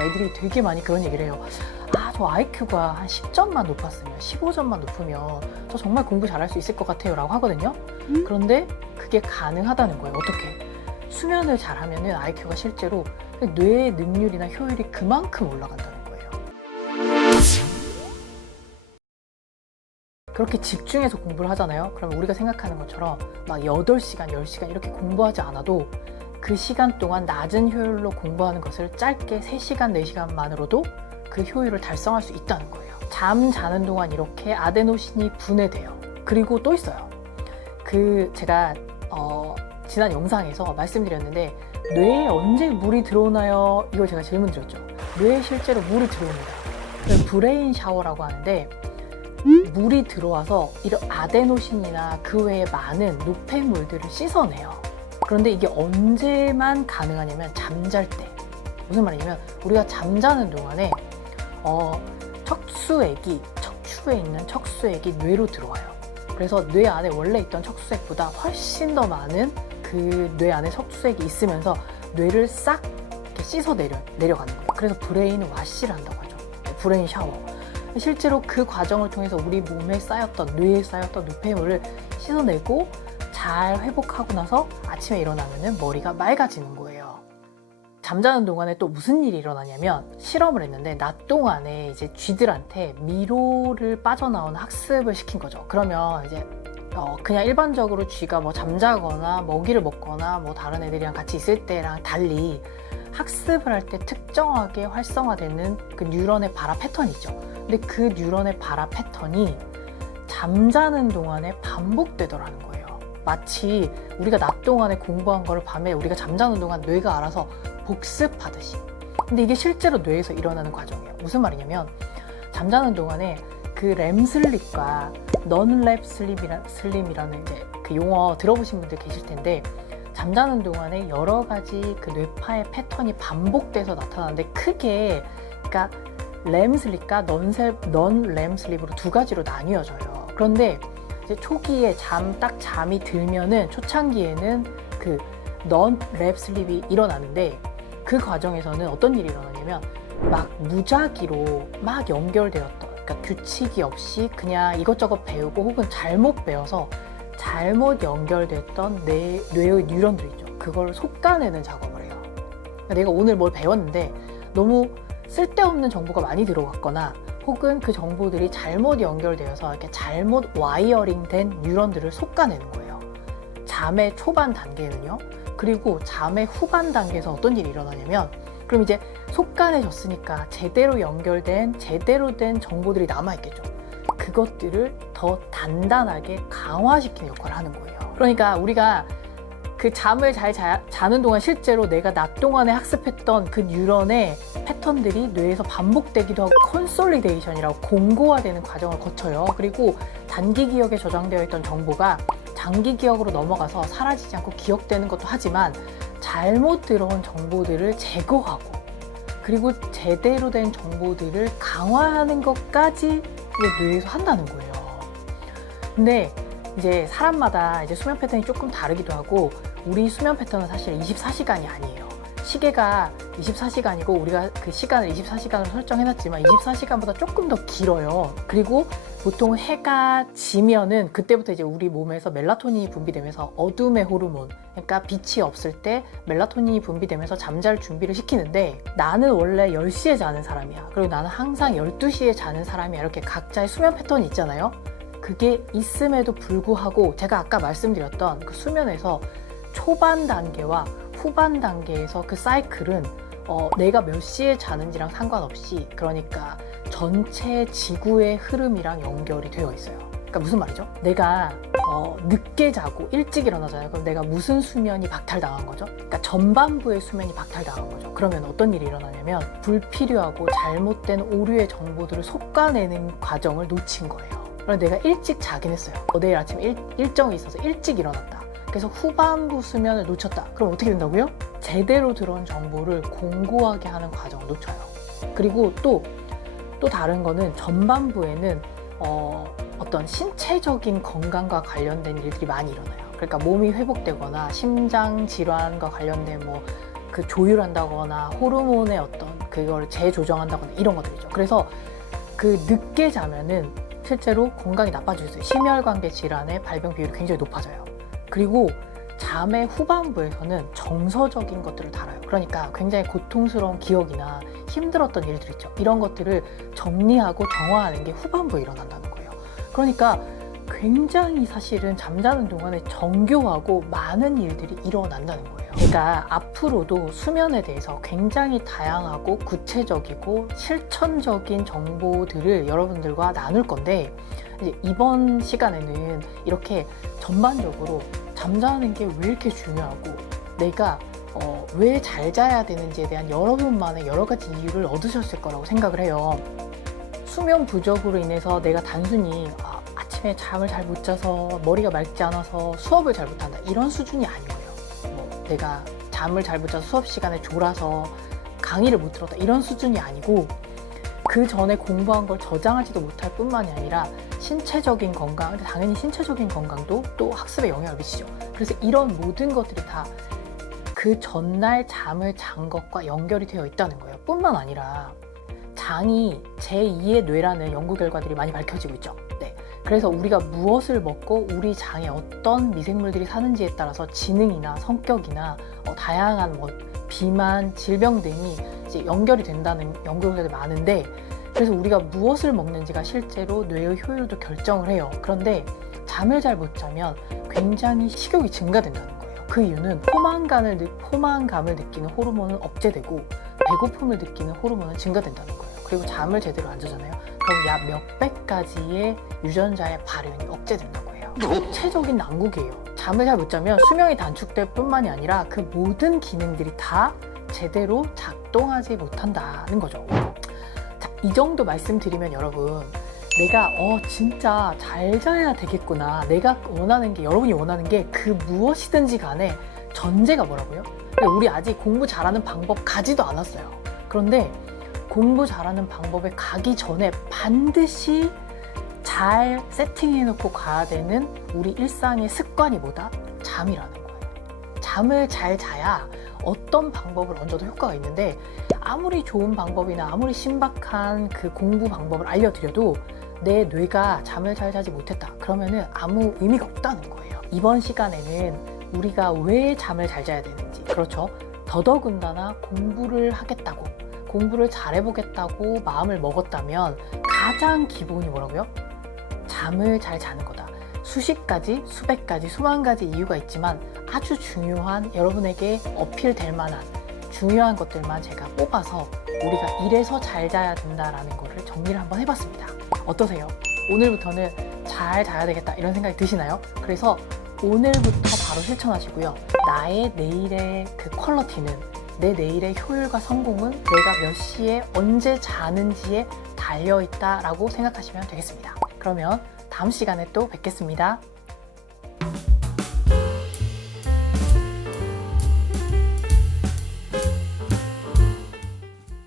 애들이 되게 많이 그런 얘기를 해요. 아, 저 IQ가 한 10점만 높았으면, 15점만 높으면 저 정말 공부 잘할 수 있을 것 같아요 라고 하거든요. 그런데 그게 가능하다는 거예요. 어떻게? 수면을 잘하면 IQ가 실제로 뇌의 능률이나 효율이 그만큼 올라간다는 거예요. 그렇게 집중해서 공부를 하잖아요. 그럼 우리가 생각하는 것처럼 막 8시간, 10시간 이렇게 공부하지 않아도 그 시간 동안 낮은 효율로 공부하는 것을 짧게 3시간, 4시간만으로도 그 효율을 달성할 수 있다는 거예요. 잠 자는 동안 이렇게 아데노신이 분해돼요. 그리고 또 있어요. 제가 지난 영상에서 말씀드렸는데 뇌에 언제 물이 들어오나요? 이걸 제가 질문 드렸죠. 뇌에 실제로 물이 들어옵니다. 브레인 샤워라고 하는데 물이 들어와서 이런 아데노신이나 그 외에 많은 노폐물들을 씻어내요. 그런데 이게 언제만 가능하냐면 잠잘 때. 무슨 말이냐면 우리가 잠자는 동안에 척추에 있는 척수액이 뇌로 들어와요. 그래서 뇌 안에 원래 있던 척수액보다 훨씬 더 많은 그 뇌 안에 척수액이 있으면서 뇌를 싹 이렇게 씻어 내려가는 거예요. 그래서 브레인 와시를 한다고 하죠. 브레인 샤워. 실제로 그 과정을 통해서 우리 몸에 쌓였던, 뇌에 쌓였던 노폐물을 씻어내고 잘 회복하고 나서 아침에 일어나면 머리가 맑아지는 거예요. 잠자는 동안에 또 무슨 일이 일어나냐면 실험을 했는데 낮 동안에 이제 쥐들한테 미로를 빠져나오는 학습을 시킨 거죠. 그러면 이제 그냥 일반적으로 쥐가 뭐 잠자거나 먹이를 먹거나 뭐 다른 애들이랑 같이 있을 때랑 달리 학습을 할 때 특정하게 활성화되는 그 뉴런의 발화 패턴이 있죠. 근데 그 뉴런의 발화 패턴이 잠자는 동안에 반복되더라는 거예요. 마치 우리가 낮 동안에 공부한 거를 밤에 우리가 잠자는 동안 뇌가 알아서 복습하듯이. 근데 이게 실제로 뇌에서 일어나는 과정이에요. 무슨 말이냐면 잠자는 동안에 그 렘슬립과 넌랩 슬림이라는 이제 그 용어 들어보신 분들 계실 텐데 잠자는 동안에 여러 가지 그 뇌파의 패턴이 반복돼서 나타나는데 크게 그러니까 렘슬립과 넌렘슬립으로 두 가지로 나뉘어져요. 그런데 이제 초기에 잠이 들면은 초창기에는 그 넌랩슬립이 일어나는데 그 과정에서는 어떤 일이 일어나냐면 막 무작위로 막 연결되었던 그러니까 규칙이 없이 그냥 이것저것 배우고 혹은 잘못 배워서 잘못 연결됐던 뇌의 뉴런들 있죠. 그걸 솎아내는 작업을 해요. 그러니까 내가 오늘 뭘 배웠는데 너무 쓸데없는 정보가 많이 들어갔거나 혹은 그 정보들이 잘못 연결되어서 이렇게 잘못 와이어링된 뉴런들을 솎아내는 거예요. 잠의 초반 단계는요. 그리고 잠의 후반 단계에서 어떤 일이 일어나냐면 그럼 이제 솎아내졌으니까 제대로 연결된 제대로 된 정보들이 남아있겠죠. 그것들을 더 단단하게 강화시키는 역할을 하는 거예요. 그러니까 우리가 그 잠을 잘 자는 동안 실제로 내가 낮 동안에 학습했던 그 뉴런의 패턴들이 뇌에서 반복되기도 하고 컨솔리데이션이라고 공고화되는 과정을 거쳐요. 그리고 단기 기억에 저장되어 있던 정보가 장기 기억으로 넘어가서 사라지지 않고 기억되는 것도 하지만 잘못 들어온 정보들을 제거하고 그리고 제대로 된 정보들을 강화하는 것까지 이제 뇌에서 한다는 거예요. 근데 이제 사람마다 이제 수면 패턴이 조금 다르기도 하고 우리 수면 패턴은 사실 24시간이 아니에요. 시계가 24시간이고 우리가 그 시간을 24시간으로 설정해놨지만 24시간보다 조금 더 길어요. 그리고 보통 해가 지면은 그때부터 이제 우리 몸에서 멜라토닌이 분비되면서 어둠의 호르몬, 그러니까 빛이 없을 때 멜라토닌이 분비되면서 잠잘 준비를 시키는데 나는 원래 10시에 자는 사람이야. 그리고 나는 항상 12시에 자는 사람이야. 이렇게 각자의 수면 패턴이 있잖아요. 그게 있음에도 불구하고 제가 아까 말씀드렸던 그 수면에서 초반 단계와 후반 단계에서 그 사이클은 내가 몇 시에 자는지랑 상관없이 그러니까 전체 지구의 흐름이랑 연결이 되어 있어요. 그러니까 무슨 말이죠? 내가 늦게 자고 일찍 일어나잖아요. 그럼 내가 무슨 수면이 박탈당한 거죠? 그러니까 전반부의 수면이 박탈당한 거죠. 그러면 어떤 일이 일어나냐면 불필요하고 잘못된 오류의 정보들을 솎아내는 과정을 놓친 거예요. 그래서 내가 일찍 자긴 했어요. 내일 아침 일정이 있어서 일찍 일어났다. 그래서 후반부 수면을 놓쳤다. 그럼 어떻게 된다고요? 제대로 들어온 정보를 공고하게 하는 과정을 놓쳐요. 그리고 또 다른 거는 전반부에는 어떤 신체적인 건강과 관련된 일들이 많이 일어나요. 그러니까 몸이 회복되거나 심장 질환과 관련된 뭐 그 조율한다거나 호르몬의 어떤 그걸 재조정한다거나 이런 것들이죠. 그래서 그 늦게 자면은 실제로 건강이 나빠질 수 있어요. 심혈관계 질환의 발병 비율이 굉장히 높아져요. 그리고 잠의 후반부에서는 정서적인 것들을 다뤄요. 그러니까 굉장히 고통스러운 기억이나 힘들었던 일들 있죠. 이런 것들을 정리하고 정화하는 게 후반부에 일어난다는 거예요. 그러니까 굉장히 사실은 잠자는 동안에 정교하고 많은 일들이 일어난다는 거예요. 그러니까 앞으로도 수면에 대해서 굉장히 다양하고 구체적이고 실천적인 정보들을 여러분들과 나눌 건데, 이제 이번 시간에는 이렇게 전반적으로 잠자는 게 왜 이렇게 중요하고 내가 왜 잘 자야 되는지에 대한 여러분만의 여러 가지 이유를 얻으셨을 거라고 생각을 해요. 수면 부족으로 인해서 내가 단순히 아침에 잠을 잘 못 자서 머리가 맑지 않아서 수업을 잘 못한다 이런 수준이 아니고요. 내가 잠을 잘 못 자서 수업 시간에 졸아서 강의를 못 들었다 이런 수준이 아니고, 그 전에 공부한 걸 저장하지도 못할 뿐만이 아니라 신체적인 건강, 당연히 신체적인 건강도 또 학습에 영향을 미치죠. 그래서 이런 모든 것들이 다 그 전날 잠을 잔 것과 연결이 되어 있다는 거예요. 뿐만 아니라 장이 제2의 뇌라는 연구 결과들이 많이 밝혀지고 있죠. 네. 그래서 우리가 무엇을 먹고 우리 장에 어떤 미생물들이 사는지에 따라서 지능이나 성격이나 다양한 비만, 질병 등이 이제 연결이 된다는 연구 결과들이 많은데, 그래서 우리가 무엇을 먹는지가 실제로 뇌의 효율도 결정을 해요. 그런데 잠을 잘 못 자면 굉장히 식욕이 증가된다는 거예요. 그 이유는 포만감을 느끼는 호르몬은 억제되고 배고픔을 느끼는 호르몬은 증가된다는 거예요. 그리고 잠을 제대로 안 자잖아요. 그럼 약 몇백 가지의 유전자의 발현이 억제된다고 해요. 구체적인 난국이에요. 잠을 잘 못 자면 수명이 단축될 뿐만이 아니라 그 모든 기능들이 다 제대로 작동하지 못한다는 거죠. 자, 이 정도 말씀드리면 여러분, 내가 진짜 잘 자야 되겠구나. 내가 원하는 게, 여러분이 원하는 게 그 무엇이든지 간에 전제가 뭐라고요? 우리 아직 공부 잘하는 방법 가지도 않았어요. 그런데 공부 잘하는 방법에 가기 전에 반드시 잘 세팅해놓고 가야 되는 우리 일상의 습관이 뭐다? 잠이라는 거예요. 잠을 잘 자야 어떤 방법을 얹어도 효과가 있는데, 아무리 좋은 방법이나 아무리 신박한 그 공부 방법을 알려드려도 내 뇌가 잠을 잘 자지 못했다 그러면은 아무 의미가 없다는 거예요. 이번 시간에는 우리가 왜 잠을 잘 자야 되는지, 그렇죠, 더더군다나 공부를 하겠다고, 공부를 잘해보겠다고 마음을 먹었다면 가장 기본이 뭐라고요? 잠을 잘 자는 거다. 수십 가지, 수백 가지, 수만 가지 이유가 있지만 아주 중요한, 여러분에게 어필될 만한 중요한 것들만 제가 뽑아서 우리가 이래서 잘 자야 된다라는 거를 정리를 한번 해봤습니다. 어떠세요? 오늘부터는 잘 자야 되겠다 이런 생각이 드시나요? 그래서 오늘부터 바로 실천하시고요. 나의 내일의 그 퀄리티는, 내 내일의 효율과 성공은 내가 몇 시에 언제 자는지에 달려있다라고 생각하시면 되겠습니다. 그러면 다음 시간에 또 뵙겠습니다.